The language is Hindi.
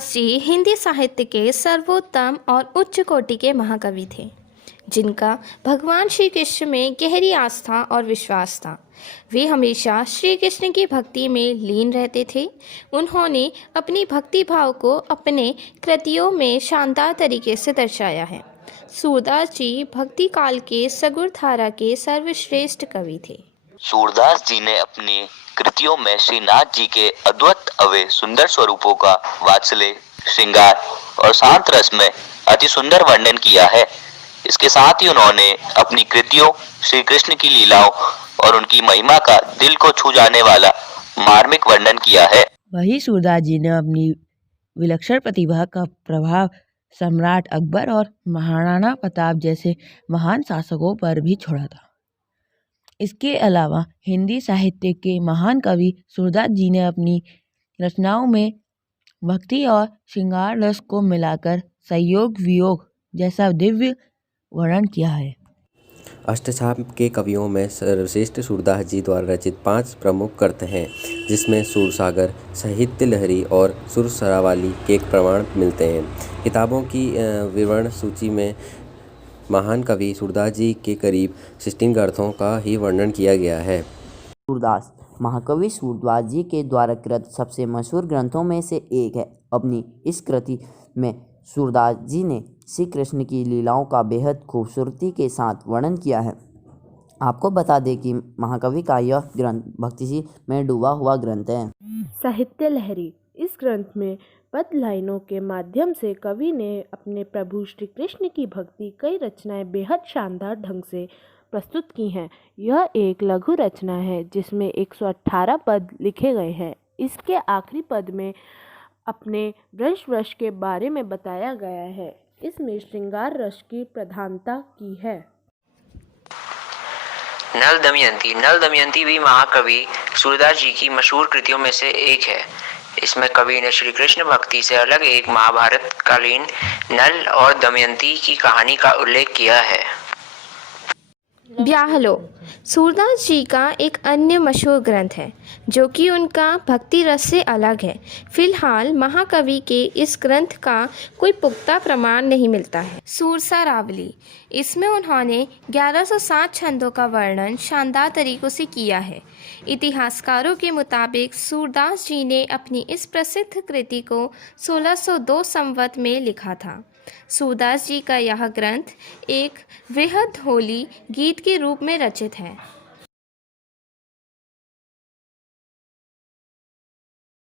सूरदास जी हिंदी साहित्य के सर्वोत्तम और उच्च कोटि के महाकवि थे, जिनका भगवान श्री कृष्ण में गहरी आस्था और विश्वास था। वे हमेशा श्री कृष्ण की भक्ति में लीन रहते थे। उन्होंने अपनी भक्ति भाव को अपने कृतियों में शानदार तरीके से दर्शाया है। सूरदास जी भक्ति काल के सगुर धारा के सर्वश्रेष्ठ कवि थे। सूरदास जी ने अपनी कृतियों में श्रीनाथ जी के अद्भुत अवे सुंदर स्वरूपों का वात्सल्य, श्रृंगार और शांत रस में अति सुंदर वर्णन किया है। इसके साथ ही उन्होंने अपनी कृतियों श्री कृष्ण की लीलाओं और उनकी महिमा का दिल को छू जाने वाला मार्मिक वर्णन किया है। वही सूरदास जी ने अपनी विलक्षण प्रतिभा का प्रभाव सम्राट अकबर और महाराणा प्रताप जैसे महान शासकों पर भी छोड़ा था। इसके अलावा हिंदी साहित्य के महान कवि सूरदास जी ने अपनी रचनाओं में भक्ति और श्रृंगार रस को मिलाकर संयोग वियोग जैसा दिव्य वर्णन किया है। अष्टछाप के कवियों में सर्वश्रेष्ठ सूरदास जी द्वारा रचित 5 प्रमुख कृत हैं, जिसमें सूरसागर, साहित्य लहरी और सुरसरावली के प्रमाण मिलते हैं। किताबों की विवरण सूची में महान कवि सूरदास जी के करीब 16 ग्रंथों का ही वर्णन किया गया है। सूरदास महाकवि सूरदास जी के द्वारा कृत सबसे मशहूर ग्रंथों में से एक है। अपनी इस कृति में सूरदास जी ने श्री कृष्ण की लीलाओं का बेहद खूबसूरती के साथ वर्णन किया है। आपको बता दें कि महाकवि का यह ग्रंथ भक्ति में डूबा हुआ ग्रंथ है। साहित्य लहरी इस ग्रंथ में पद लाइनों के माध्यम से कवि ने अपने प्रभु श्री कृष्ण की भक्ति कई रचनाएं बेहद शानदार ढंग से प्रस्तुत की हैं। यह एक लघु रचना है जिसमें 118 पद लिखे गए हैं। इसके आखिरी पद में अपने वंश के बारे में बताया गया है। इसमें श्रृंगार रस की प्रधानता की है। नल दमयंती भी महाकवि सूरदास जी की मशहूर कृतियों में से एक है। इसमें कवि ने श्री कृष्ण भक्ति से अलग एक महाभारत कालीन नल और दमयंती की कहानी का उल्लेख किया है। ब्याहलो सूरदास जी का एक अन्य मशहूर ग्रंथ है, जो कि उनका भक्ति रस से अलग है। फिलहाल महाकवि के इस ग्रंथ का कोई पुख्ता प्रमाण नहीं मिलता है। सुरसरावली इसमें उन्होंने 1107 छंदों का वर्णन शानदार तरीकों से किया है। इतिहासकारों के मुताबिक सूरदास जी ने अपनी इस प्रसिद्ध कृति को 1602 संवत में लिखा था। सूरदास जी का यह ग्रंथ एक वृहद होली गीत के रूप में रचित है।